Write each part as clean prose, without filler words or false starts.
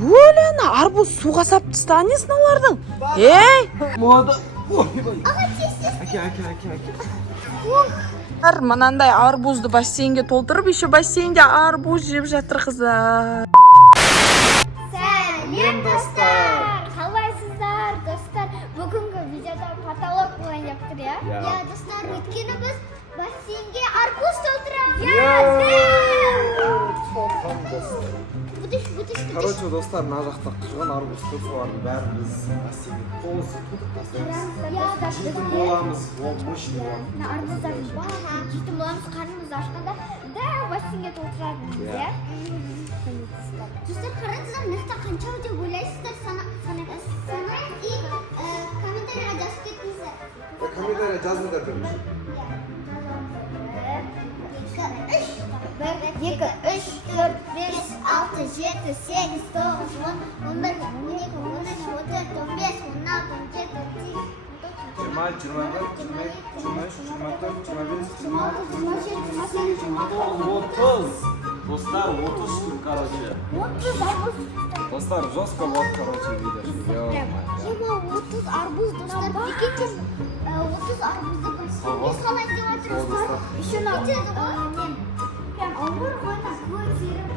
Өлені арбуз суға сап тастағанесің олардың. Ей! Мода. Мынандай арбузды бассейнге толтырып, еще бассейнде арбуз жеп жатыр қыздар. Сәлем достар! Қалайсыздар, достар? Бүгінгі видеода потолок ойнап тұр, я? Я, достар, өткені біз бассейнге арбуз толтырамыз. Короче, достар, мына жақта қырған арбуз көп, солардың бәрін біз бассейнге толысып тудық тастаймыз. Жетім боламыз, ол мощный болады. Арбуздардың барлығы жетім боламыз, қарнымыз ашқанда да бассейнге толтырамыз, я? Достар, қараңыздар, мықты қанша деп ойлайсыздар, санайық и комментарийға жазып кетіңіздер. Комментария жазыңдар бірінші. 1, 2, 3, 4, 5, 6, 7, 8, 9, 10, 11, 12, 13, 14, 15, 16, 17, 18, 19, 20, 21, 22, 23, 24, 25, 26, 27, 28, 29, 30. Достар, 30 штук, короче. Достар, жестко вот, короче, видишь. 30 арбуз, достар, прикиньте, 30 арбузды біз қалайын деп отырмыз. Еще кетеді ғой. Прям ауыр ғойна көз еріп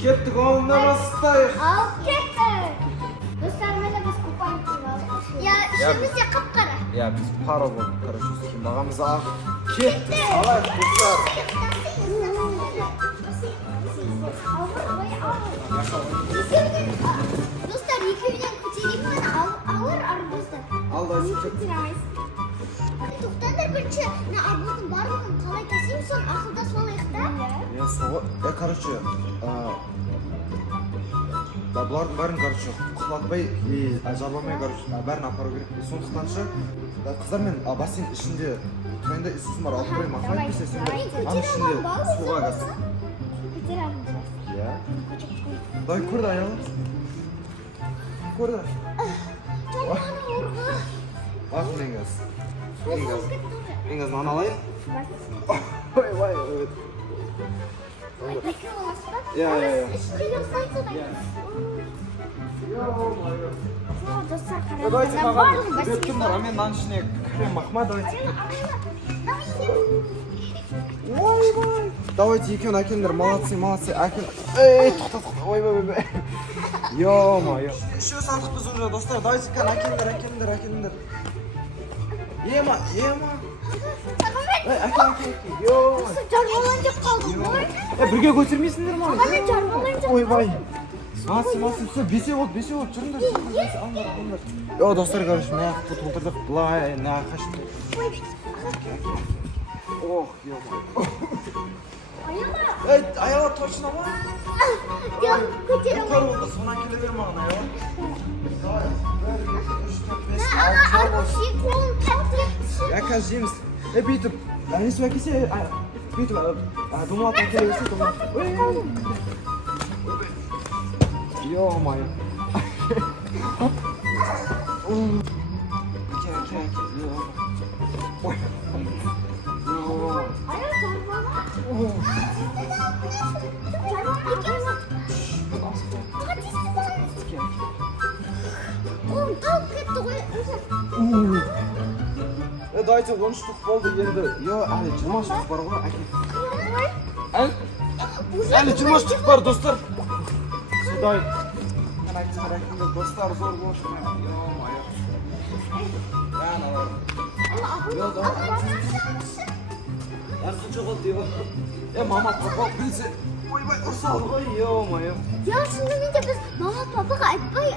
Кеттік, оңында бастайық. ал кеттік. Достар, мені біз купальник алып. Я ішімізде қап-қара. Я, біз пара болып, короче, бағамыз ақ. Кеттік, алайық, достар. Достар, екеуінен көтерейік мені ауыр арбузды. Алдай, Тоқтаңдар бірінші, арбуздың барлығын қалай тасимыз, соны ақылдасып алайық та? короче, бұлардың бәрін, короче, құлатпай, жарламай, короче, бәрін апару керек. Сондықтан ше, қыздар мен бассейн ішінде тұрайында ісусым бар, алып қойым, ақылай бесе сендер, аның ішінде суға газ. Я? Дай көрді аялы. Көрді. Ақ мен газ. Мен газ нан алайын. Ой, ой, ой. Я. Давайте маған өткендер, мен нан ішіне крем мақма, давайте. Ой. Давайте екеуін әкеліңдер, молодцы, әкел. Эй, тоқта, ой. Ё-моё. Үшеу сандық біз уже, достар, давайте әкеліңдер. Ема. Әкел. Ё-моё. Жармалайын деп қалдым ғой. Бірге көтермейсіңдер ма? Мен жармалайын деп. Ойбай. Масын, все, бесе болып, жүріңдер. Алыңдар. Йо, достар, короче, мына жақты толтырдық, былай, мына қашып. Ох, ё-моё. Эй, аяла, точно ма? Көтеріп Қар болды, соны әкеле бер маған, аяла. Давай, 1, 2, 3, 4, 5, 6, арбуз қолын тәттіріп. Я қазір жеміз. Бүйтіп, несі әкесе, бүйтіп, думалат әкеле берсе, думалат. Ё-моё. Әкел. Ой. Аял жармала. Қолым талып кетті ғой. Давайте 10 штук болды енді. Әлі 20 штук бар ғой, әкел. Әлі 20 штук бар, достар. Судай. Әкеліңдер, достар, зор болшы. Ё-моё. Қанша болды дейбі? Мама, папа, білсе. Ойбай, ұрсал ғой, ё-моё. Я шынымен де біз мама папаға айтпай,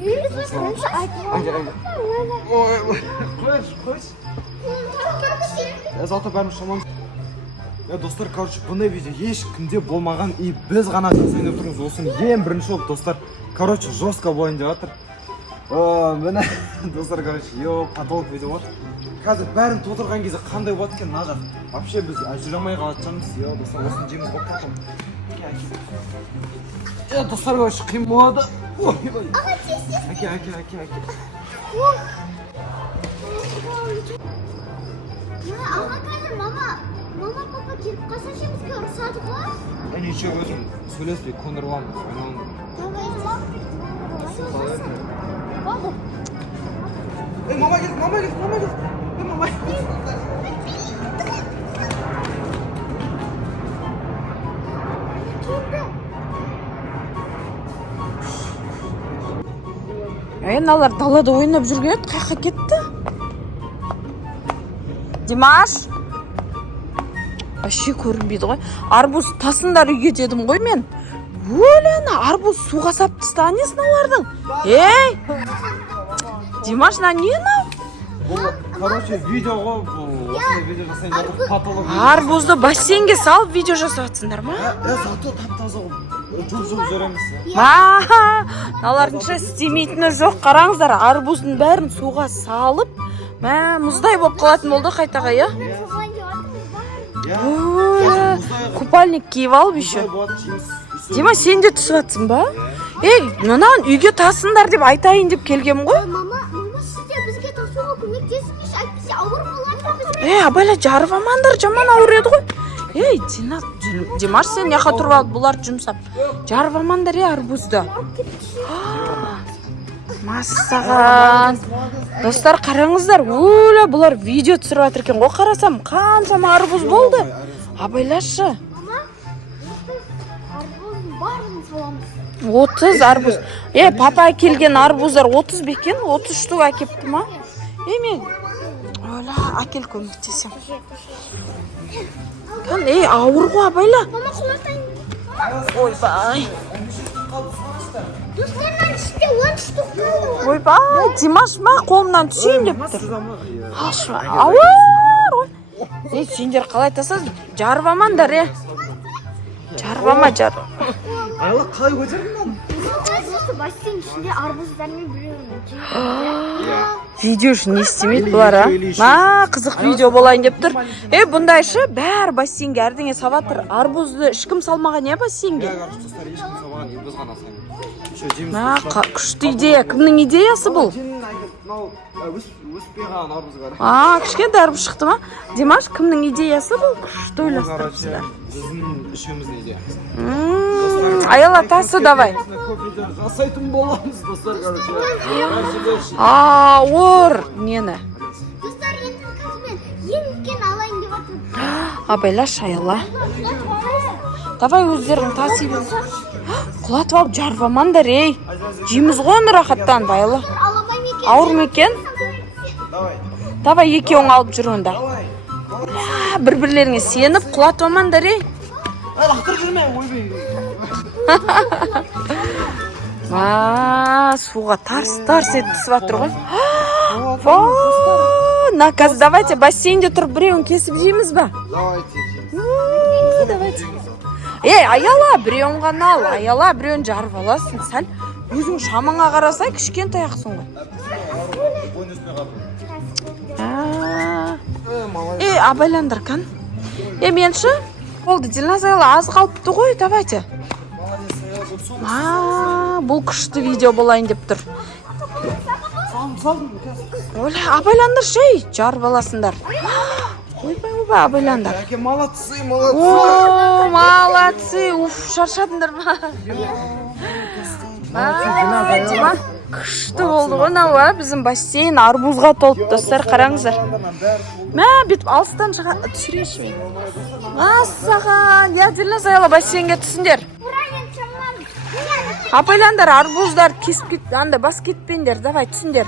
біз қанша айтпай. Қойш. Зато бәрін шамамыз. Достар, короче, бұндай видео ешкімде болмаған, и біз ғана жасайын деп тұрмыз. Осыны ең бірінші болып, достар. Короче, жестко болайын деп жатыр. Міне, достар, короче, потолок видео болады. Қазір бәрін толтырған кезде қандай болады екен, мына жақ. Вообще біз жүре алмай қалатжамыз. Достар, осыны жеміз болып қақым. Достар, короче, қиын болады. Әке. Аға қазір мама Мама, папа келіп қалса ше бізге ұрысады ғой. Неше өзім сөйлеспей көндіріп аламыз. Давай, болды. Ей, мама кел, мама кел, мама кел. Ей, мама. Аналар далада ойнап жүрген еді, қайқа кетті? Димаш? Вообще көрінбейді ғой. Арбуз тасындар үйге дедім ғой мен. Өлені, арбуз суға сап тысты, несін олардың? Ей! Димаш, не нау? Бұл, короче, видео ғой, бұл осындай видео жасайын жатыр, патолог. Арбузды бассейнге салып видео жасатсыңдар ма? Зато тап-таза ғой. Жұлып жүреміз. Налардың істемейтіні жоқ, қараңыздар, арбуздың бәрін суға салып, мұздай болып қалатын болды қайтаға, я? Купальник киіп алып еще. Дима, сен де түсіп атсың ба? Ей, мұнан үйге тасыңдар деп айтайын деп келгем ғой. Мама, сізде бізге тасуға көмектесіңізші, әйтпесе ауыр болады бізге. Абайла жарып амандар, жаман ауыр еді ғой. Ей, Димаш, сен яқа тұрып алып бұларды жұмсап. Жарып амандар, арбузды. Массаған. Достар, қараңыздар, өлі бұлар видео түсіріп атыр екен ғой, қарасам, қаншама арбуз болды. Абайлашы. Мама, арбуздың барын саламыз. 30 арбуз. Папа әкелген арбуздар 30 бекен, 30 штук әкепті ма? Мен өлі әкел көмектесем. Ауыр ғой, Абайла. Мама, құлатайын. Ойбай. Достарынан іште 10 штук қалды. Ойбай, Димаш ма қолымнан түсейін деп тұр. Ауыр. Сендер қалай тасыз? Жарып амандар, Жарып ама, жарып. Айла, қалай көтердің мен? Осы бассейн ішінде арбуздармен біреуін. Видео үшін не істемейді бұлар, қызық видео болайын деп тұр. Бұндайшы бәр бассейнге әрдеңе саватыр. Арбузды ешкім салмаған, бассейнге? Күшті идея. Кімнің идеясы бұл? Кішкентай арбуз шықты ма? Димаш, кімнің идеясы бұл? Күшті ойластырыпсыздар. Біздің үшеуміздің идеямыз. Аяла, тасы давай. Жасайтын боламыз, достар, короче. Ауыр. Нені? Достар, енді қазір ең үлкен алайын деп атыр. Абайлаш, аяла. Давай өздерің таси бер. Құлатып алып жарып амандар, Жейміз ғой оны рахаттан, байла. Ауыр мекен? Давай екеуің алып жүр онда. Бір-бірлеріңе сеніп құлатып амандар, Лақтыр жүрме, ойбай. Суға тарс-тарс етісіп атыр ғой. Қазір давайте бассейнде тұрып біреуін кесіп жейміз ба? Давайте. Аяла, біреуін ғана ал. Аяла, біреуін жарып аласың. Сәл өзің шамаңа қарасай, кішкентай ақсың ғой. Абайландар кән. Менші? Болды, Дилназ аяла аз қалыпты ғой, давайте. Бұл күшті видео болайын деп тұр. Абайландар шей, жарып аласыңдар. Ойбай, абайландар. Молодцы. Молодцы. Шаршадыңдар ма? Күшті болды ғой, біздің бассейн арбузға толып, достар, қараңыздар. Бетіп алыстан түсіреші мен. Массаған. Дилназ аяла бассейнге түсіндер. Апайландар, арбуздар кесіп кетті, бас кетпендер, давай түсіндер.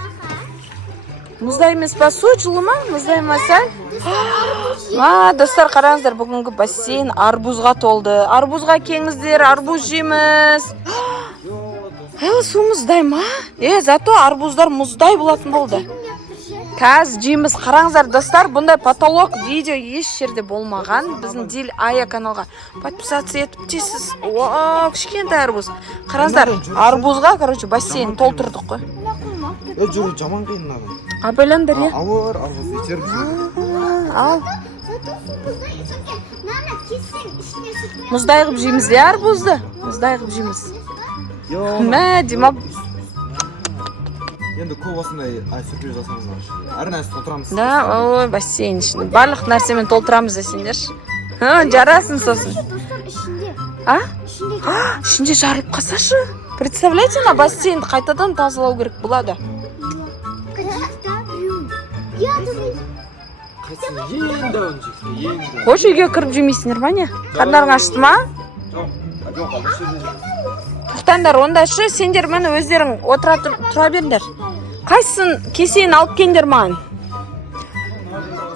Мұздай емес па, су жылы ма? Мұздай ма сәл? Достар, қараңыздар, бүгінгі бассейн арбузға толды. Арбузға кеңіздер, арбуз жейміз. Су мұздай ма? Зато арбуздар мұздай болатын болды. Кәз жейміз, қараңыздар, достар, бұндай потолок видео еш жерде болмаған. Біздің Дил Ая каналға подписация етіп тесіз. Кішкентай арбуз. Қараңыздар, арбузға, бассейн толтырдық қой. Жүрі жаман қиын надо. Абайландар, Ауыр, арбуз етербіз. Ал. Мұздай ғып жейміз, арбузды? Мұздай ғып жейміз. Дима. енді көп осындай сюрприз жасаңыздар. Әр нәрсе толтырамыз. Да, ой, бассейн ішін. Барлық нәрсемен толтырамыз да сендерші. Жарасын сосын. Достар ішінде. А? Ішінде. Ішінде жарылып қалсашы. Представляете, на бассейнді қайтадан тазалау керек болады. Енді өнжекті, енді. Қош үйге кіріп жемейсіңдер ма не? Қарнарың ашты ма? Жоқ, Тоқтаңдар, онда шы, сендер мені өздерің тұра беріңдер. Қайсысын кесейін алып кендер маған?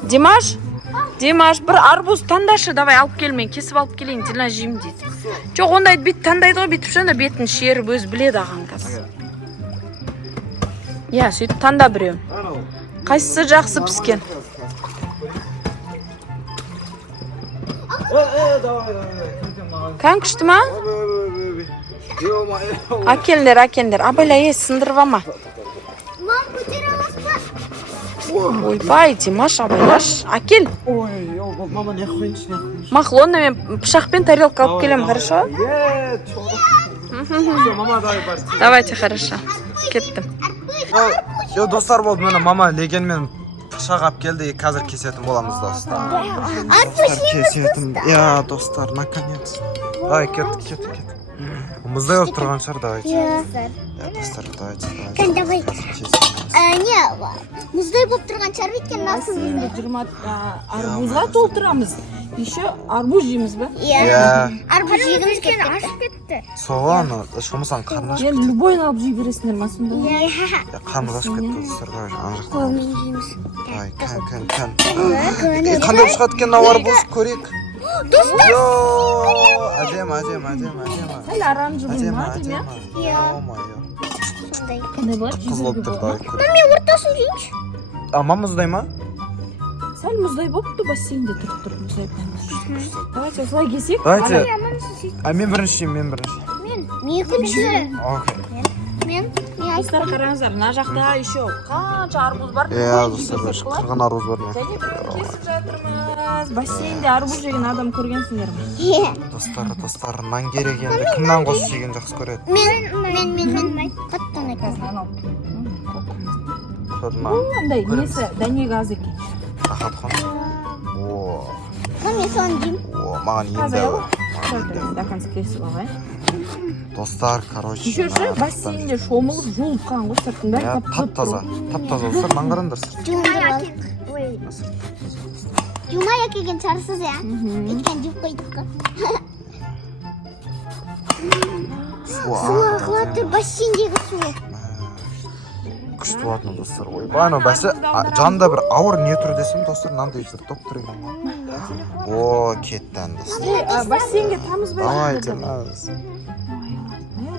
Димаш, бір арбуз таңдашы, давай алып келмейін, кесіп алып келейін, Дина жеймін дейді. Жоқ, ондайды бүйт таңдайды ғой, бүйтіп шында бетін шеріп өз біледі аған қазір. Я, сөйтіп таңда біреу. Қайсысы жақсы піскен? Кән күшті ма? Әкелдер. Абайлай, сындырып ама. Мам, көтер аласың ба? Ойбай, Димаш, абайлаш. Әкел. Ой, мама, не қойыншы. Мақлонна мен пышақпен тарелка алып келем, хорошо? Мама, Давайте, хорошо. Кеттім. Достар болды, мені мама легенмен пышақ алып келді, қазір кесетін боламыз, достар. Кесетін, достар, наконец. Давай, кет. Мұздай болып тұрған шығар, давайте. Достар, давайте. Давай. Не, мұздай болып тұрған шығар, өйткен насыл. Арбузға толтырамыз. Еще арбуз жейміз бе? Арбуз жегіміз кетті. Ашып кетті. Соған, шомысан қарны ашып Енді любойын алып жей бересіңдер ма сонда? қарны ашып кетті, достар, давай. Қолмен жейміз. Давай, кән. Қандай ұшқат кен арбуз көрек. Достар! Әдем. Сәл оранжевый ма, деме? Сондай. Қандай болады? Қыз болып тұр, давай көрек. Мен ортасын жейінші. Мама мұздай ма? Сәл мұздай болыпты бассейнде тұрып мұздай болыпты. Давайте осылай кесек. Давайте. Мен Мен бірінші. Мен екінші. Окей. Мен Достар, қараңыздар, мына жақта еще қанша арбуз бар. Достар, қырған арбуз бар ма? Және бір кесіп жатырмыз. Бассейнде арбуз жеген адам көргенсіңдер ме? Достар, нан керек енді. Кім нан қосып жеген жақсы көреді? Мен. Қаттан екен. Андай несі, дәнегі аз екен. Рахат хон. Мен соны жеймін. Маған енді. До конца кесіп алай. Достар, короче. Кешірші, бассейнде шомылып жуылып қалған ғой сыртын бәрі Тап-таза достар, нан қараңдар. Жумай әкелген шығарсыз, Өткен жуып қойдық қой. Су ағылап тұр, бассейндегі су. Күшті болатын достар. Ойбай, бәсі жанында бір ауыр не тұр десем, достар, мынандай бір топ тұр екен. Кеттен достар. Бассейнге тамыз бәрі. Давай, Диназ.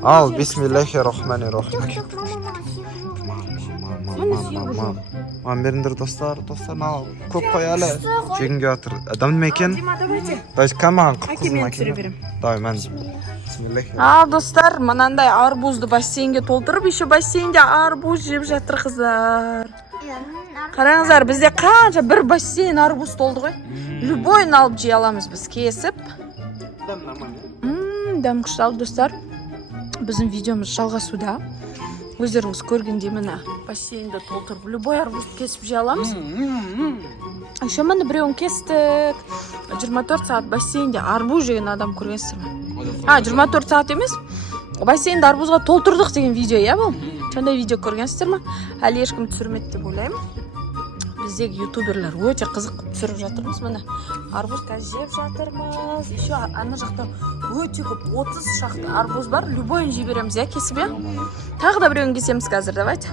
Ал, бисмиллахи-рахмани-рахим. Мам беріңдер достар, көп қой әлі. Жегінге атыр. Адам неме екен? Давай, кән маған қып-қызын әкелі. Давай, мән. Ал, достар, мынандай арбузды бассейнге толтырып, еще бассейнде арбуз жеп жатыр қыздар. Қараңыздар, бізде қанша бір бассейн арбуз толды ғой. Любойын алып жей аламыз біз кесіп. Дәм күшті, достар. Біздің видеомыз жалғасуда. Өздеріңіз көргенде міне бассейнді толтырып, любой арбузды кесіп жей аламыз. Еще мені біреуін кестік. 24 сағат бассейнде арбуз жеген адам көргенсіздер ме? 24 сағат емес. Бассейнді арбузға толтырдық деген видео, бұл? Сондай видео көргенсіздер ме? Әлі ешкім түсірмеді деп ойлаймын. Біздегі ютуберлер өте қызық түсіріп жатырмыз. Міне арбуз қазір жеп жатырмыз. Еще ана жақта өте көп 30 шақты арбуз бар. Любойын жей береміз, кесіп, Тағы да біреуін кесеміз қазір, давайте.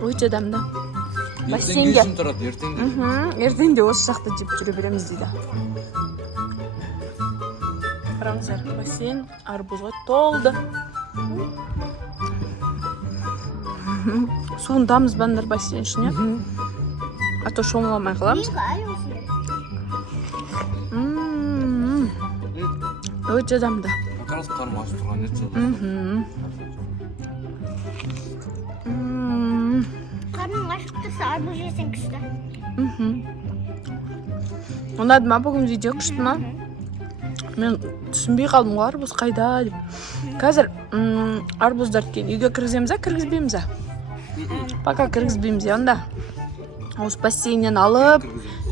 Өте дәмді. Бассейнге. Ертеңде осы жақта жеп жүре береміз дейді. Қараңыздар, бассейн арбузға толды. Суын тамызбаңдар бассейн ішіне. А то шомыламай қаламыз. Өте дәмді. Қарның ашып тұрса арбуз жесең күшті. Ұнады ма бүгін видео, күшті ма? Мен түсінбей қалдым ғой арбуз қайда деп. Қазір арбуздарды кейін үйге кіргіземіз, кіргізбейміз. Пока кіргізбейміз, онда. Осы бассейннен алып,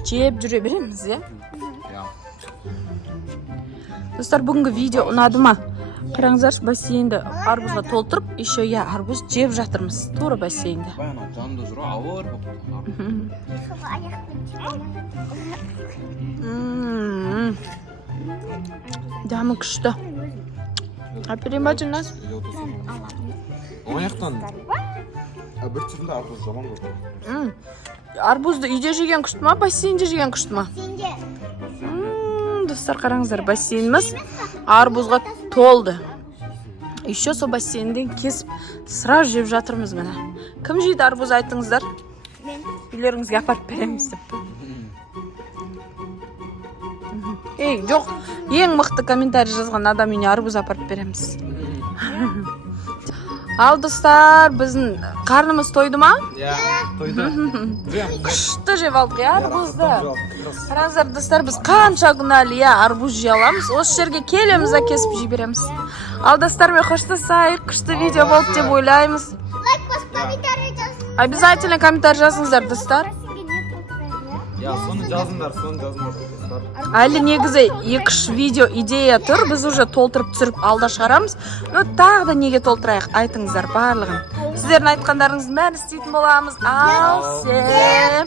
жеп жүре береміз, Достар, бүгінгі видео ұнады ма? Қараңыздаршы, бассейнді арбузға толтырып, еще арбуз жеп жатырмыз. Тура бассейнде. Баяна жанды жүру ауыр болып. Дәмі күшті. Әперейін ба жынас? Ояқтан бір түрінде арбуз жаман болды. Арбузды үйде жеген күшті ма, бассейнде жеген күшті ма? Сенде. Достар, қараңыздар, бассейніміз арбузға толды. Еще сол бассейнден кесіп сразу жеп жатырмыз міне. Кім жейді арбуз, айтыңыздар? Мен. Үйлеріңізге апарып береміз деп. Жоқ, ең мықты комментарий жазған адам үйіне арбуз апарып береміз. Ал достар, біздің қарнымыз тойды ма? Тойды. Күшті жеп алдық, арбузды. Қараңыздар, достар, біз қанша күн әлі арбуз жей аламыз. Осы жерге келеміз, кесіп жей береміз. Ал достармен қоштасайық, күшті видео болды деп ойлаймыз. Лайк басып, комментарий жазыңыздар. Обязательно комментарий жазыңыздар, достар. Соны жазыңдар, достар. Әлі негізі 2-3 видео идея тұр, біз уже толтырып түсіріп алда шығарамыз. Тағы да неге толтырайық, айтыңыздар барлығын. Сіздердің айтқандарыңыздың бәрін істейтін боламыз. Ал, всем